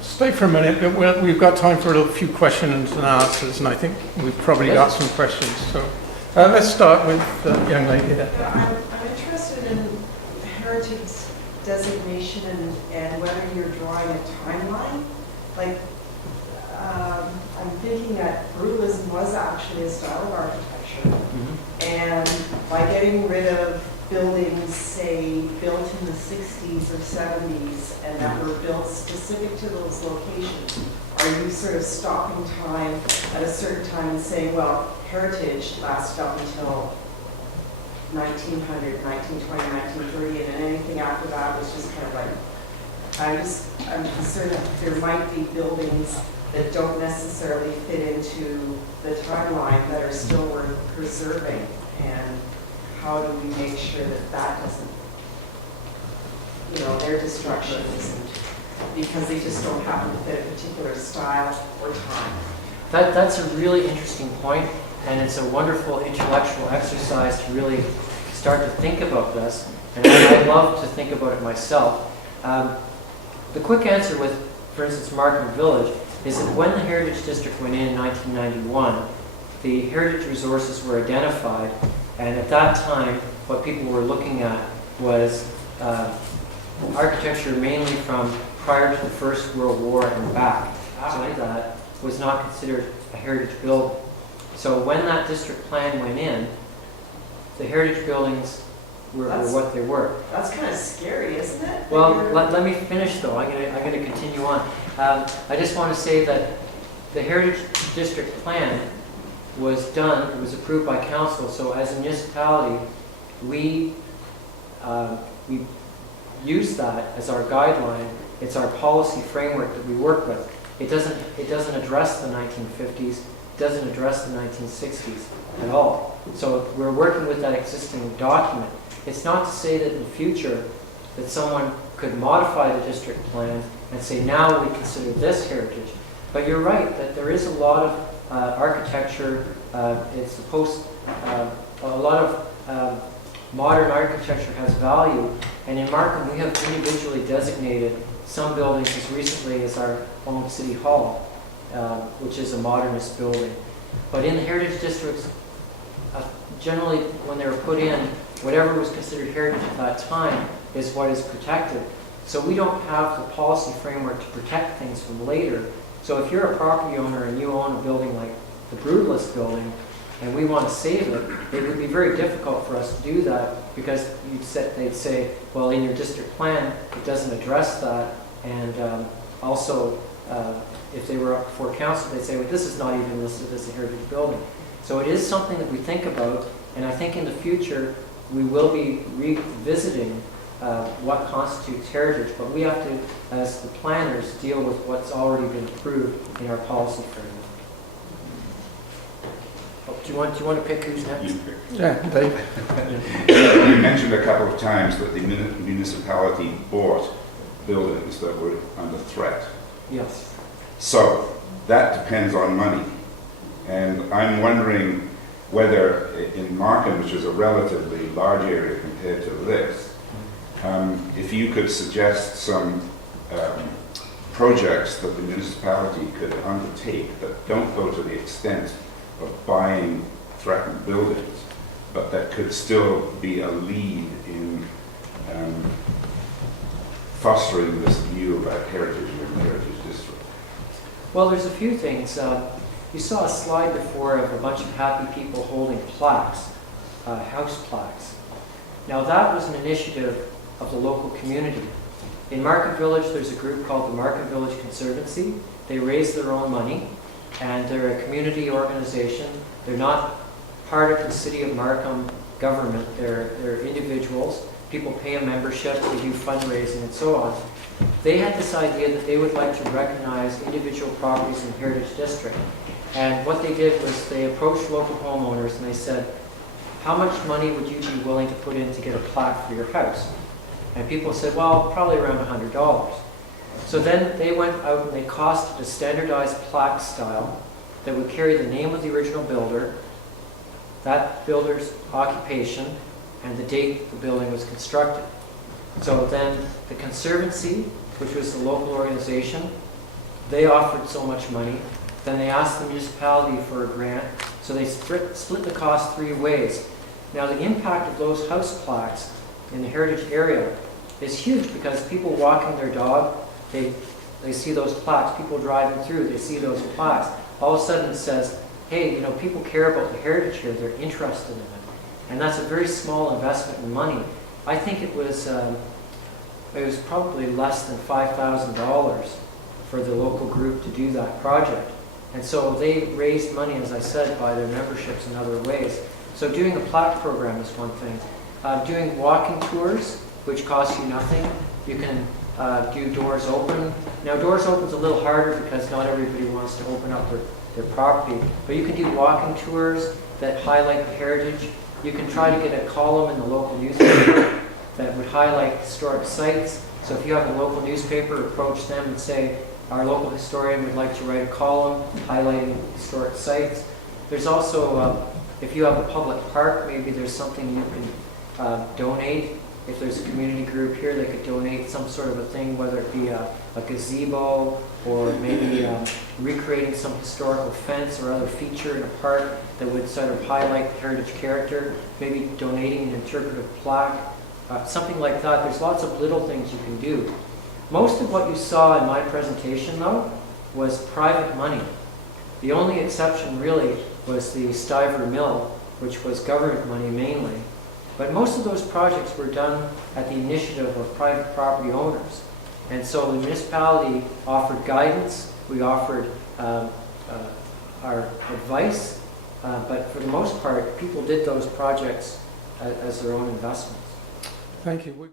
Stay for a minute, but we've got time for a few questions and answers, and I think we've probably got some questions. So let's start with the young lady there. I'm interested in heritage designation and whether you're drawing a timeline. Like, I'm thinking that brutalism was actually a style of architecture, and by getting rid of buildings, say, built in the 60s or 70s, and that were built specific to those locations, are you sort of stopping time at a certain time and saying, well, heritage lasted up until 1900, 1920, 1930, and then anything after that was just kind of like, I'm concerned that there might be buildings that don't necessarily fit into the timeline that are still worth preserving, and how do we make sure that that doesn't, their destruction isn't because they just don't happen to fit a particular style or time. That's a really interesting point, and it's a wonderful intellectual exercise to really start to think about this, and I love to think about it myself. The quick answer with, for instance, Markham Village, is that when the Heritage District went in 1991, the heritage resources were identified, and at that time, what people were looking at was architecture mainly from prior to the First World War and back. So that was not considered a heritage building. So when that district plan went in, the heritage buildings were what they were. That's kind of scary, isn't it? Well, let me finish though. I'm going to continue on. I just want to say that the Heritage District Plan was done, it was approved by council, so as a municipality, we use that as our guideline. It's our policy framework that we work with. It doesn't address the 1950s, it doesn't address the 1960s at all. So we're working with that existing document. It's not to say that in the future that someone could modify the district plan and say, now we consider this heritage. But you're right that there is a lot of architecture, it's the a lot of modern architecture has value, and in Markham we have individually designated some buildings as recently as our own City Hall, which is a modernist building. But in the heritage districts, generally when they were put in, whatever was considered heritage at that time is what is protected. So we don't have the policy framework to protect things from later. So if you're a property owner and you own a building like the Brutalist building, and we want to save it, it would be very difficult for us to do that because they'd say, well, in your district plan, it doesn't address that. And also, if they were up before council, they'd say, well, this is not even listed as a heritage building. So it is something that we think about, and I think in the future, we will be revisiting what constitutes heritage, but we have to, as the planners, deal with what's already been approved in our policy framework. Oh, do you want to pick who's next? Yeah, Dave. You mentioned a couple of times that the municipality bought buildings that were under threat. Yes. So that depends on money. And I'm wondering whether in Markham, which is a relatively large area compared to this, if you could suggest some projects that the municipality could undertake that don't go to the extent of buying threatened buildings, but that could still be a lead in fostering this view about heritage in the heritage district. Well, there's a few things. You saw a slide before of a bunch of happy people holding plaques, house plaques. Now that was an initiative of the local community. In Markham Village, there's a group called the Markham Village Conservancy. They raise their own money, and they're a community organization. They're not part of the City of Markham government. They're individuals. People pay a membership, they do fundraising and so on. They had this idea that they would like to recognize individual properties in the Heritage District. And what they did was they approached local homeowners and they said, how much money would you be willing to put in to get a plaque for your house? And people said, well, probably around $100. So then they went out and they costed a standardized plaque style that would carry the name of the original builder, that builder's occupation, and the date the building was constructed. So then the Conservancy which was the local organization. They offered so much money. Then they asked the municipality for a grant, so they split the cost 3 ways. Now the impact of those house plaques in the heritage area is huge because people walking their dog, they see those plaques, people driving through, they see those plaques. All of a sudden it says, hey, you know, people care about the heritage here, they're interested in it. And that's a very small investment in money. I think it was probably less than $5,000 for the local group to do that project. And so they raised money, as I said, by their memberships in other ways. So doing a plaque program is one thing. Doing walking tours, which costs you nothing. You can do Doors Open. Now Doors Open's a little harder because not everybody wants to open up their property. But you can do walking tours that highlight the heritage. You can try to get a column in the local newspaper that would highlight historic sites. So if you have a local newspaper, approach them and say, our local historian would like to write a column highlighting historic sites. There's also, if you have a public park, maybe there's something you can donate. If there's a community group here, they could donate some sort of a thing, whether it be a gazebo or maybe recreating some historical fence or other feature in a park that would sort of highlight the heritage character, maybe donating an interpretive plaque, something like that. There's lots of little things you can do. Most of what you saw in my presentation, though, was private money. The only exception really was the Stiver Mill, which was government money mainly. But most of those projects were done at the initiative of private property owners. And so the municipality offered guidance, we offered our advice, but for the most part, people did those projects as their own investments. Thank you.